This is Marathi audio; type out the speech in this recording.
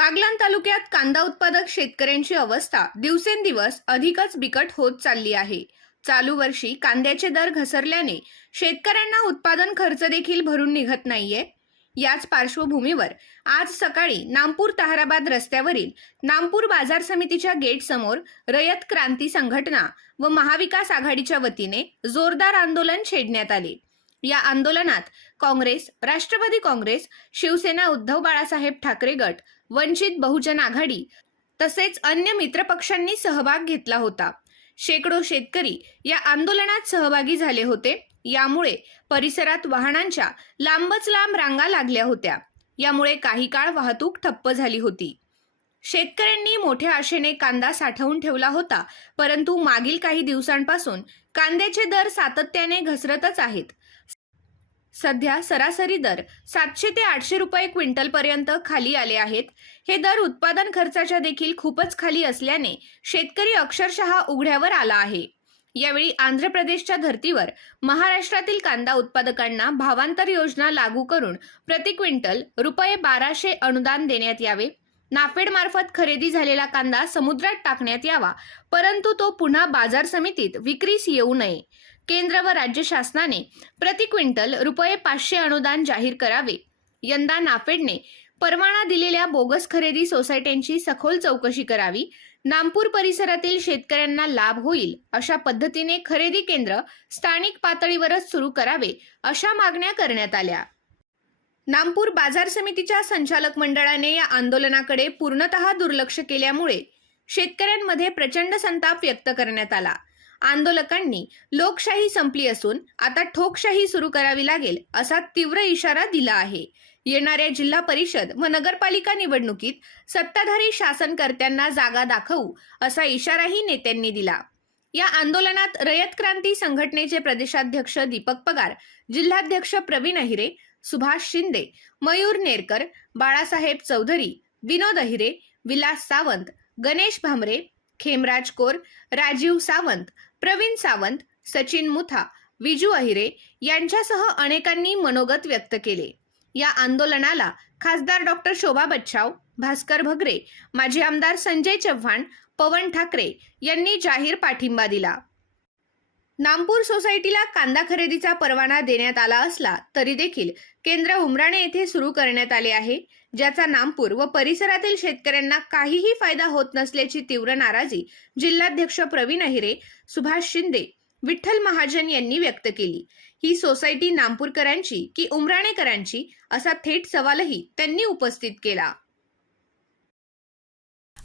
बागलाण तालुक्यात कांदा उत्पादक शेतकऱ्यांची अवस्था दिवसेंदिवस अधिकच बिकट होत चालली आहे. चालू वर्षी कांद्याचे दर घसरल्याने शेतकऱ्यांना उत्पादन खर्च देखील भरून निघत नाहीये. याच पार्श्वभूमीवर आज सकाळी नामपूर ताहराबाद रस्त्यावरील नामपूर बाजार समितीच्या गेट समोर रयत क्रांती संघटना व महाविकास आघाडीच्या वतीने जोरदार आंदोलन छेडण्यात आले. या आंदोलनात काँग्रेस राष्ट्रवादी काँग्रेस शिवसेना उद्धव बाळासाहेब ठाकरे गट वंचित बहुजन आघाडी तसेच अन्य मित्रपक्षांनी सहभाग घेतला होता. शेकडो शेतकरी या आंदोलनात सहभागी झाले होते. यामुळे परिसरात वाहनांच्या लांबच लांब रांगा लागल्या होत्या. यामुळे काही काळ वाहतूक ठप्प झाली होती. शेतकऱ्यांनी मोठ्या आशेने कांदा साठवून ठेवला होता परंतु मागील काही दिवसांपासून कांद्याचे दर सातत्याने घसरतच आहेत. सध्या सरासरी दर सातशे ते आठशे रुपये क्विंटल पर्यंत खाली आले आहेत. हे दर उत्पादन खर्चाच्या देखील खूपच खाली असल्याने शेतकरी अक्षरशः उघड्यावर आला आहे. यावेळी आंध्र प्रदेशच्या धर्तीवर महाराष्ट्रातील कांदा उत्पादकांना भावांतर योजना लागू करून प्रति क्विंटल रुपये बाराशे अनुदान देण्यात यावे. नाफेड मार्फत खरेदी झालेला कांदा समुद्रात टाकण्यात यावा परंतु तो पुन्हा बाजार समितीत विक्रीस येऊ नये. केंद्र व राज्य शासनाने प्रति क्विंटल रुपये पाचशे अनुदान जाहीर करावे. यंदा नाफेडने परवाना दिलेल्या बोगस खरेदी सोसायट्यांची सखोल चौकशी करावी. नामपूर परिसरातील शेतकऱ्यांना लाभ होईल अशा पद्धतीने खरेदी केंद्र स्थानिक पातळीवरच सुरू करावे अशा मागण्या करण्यात आल्या. नामपूर बाजार समितीच्या संचालक मंडळाने या आंदोलनाकडे पूर्णतः दुर्लक्ष केल्यामुळे शेतकऱ्यांमध्ये प्रचंड संताप व्यक्त करण्यात आला. आंदोलकांनी लोकशाही संपली असून आता ठोकशाही सुरू करावी लागेल असा तीव्र इशारा दिला आहे. येणाऱ्या जिल्हा परिषद व नगरपालिका निवडणुकीत सत्ताधारी शासनकर्त्यांना जागा दाखवू असा इशाराही नेत्यांनी दिला. या आंदोलनात रयत क्रांती संघटनेचे प्रदेशाध्यक्ष दीपक पगार जिल्हाध्यक्ष प्रवीण अहिरे सुभाष शिंदे मयूर नेरकर बाळासाहेब चौधरी विनोद अहिरे विलास सावंत गणेश भामरे खेमराज कोर राजीव सावंत प्रवीण सावंत सचिन मुथा विजू अहिरे यांच्यासह अनेकांनी मनोगत व्यक्त केले. या आंदोलनाला खासदार डॉक्टर शोभा बच्छाव भास्कर भगरे माजी आमदार संजय चव्हाण पवन ठाकरे यांनी जाहीर पाठिंबा दिला. नामपूर सोसायटीला कांदा खरेदीचा परवाना देण्यात आला असला तरी देखील केंद्र उमराणे येथे सुरू करण्यात आले आहे ज्याचा नामपूर व परिसरातील शेतकऱ्यांना काहीही फायदा होत नसल्याची तीव्र नाराजी जिल्हाध्यक्ष प्रवीण अहिरे सुभाष शिंदे विठ्ठल महाजन यांनी व्यक्त केली. ही सोसायटी नामपूरकरांची की उमराणेकरांची असा थेट सवालही त्यांनी उपस्थित केला.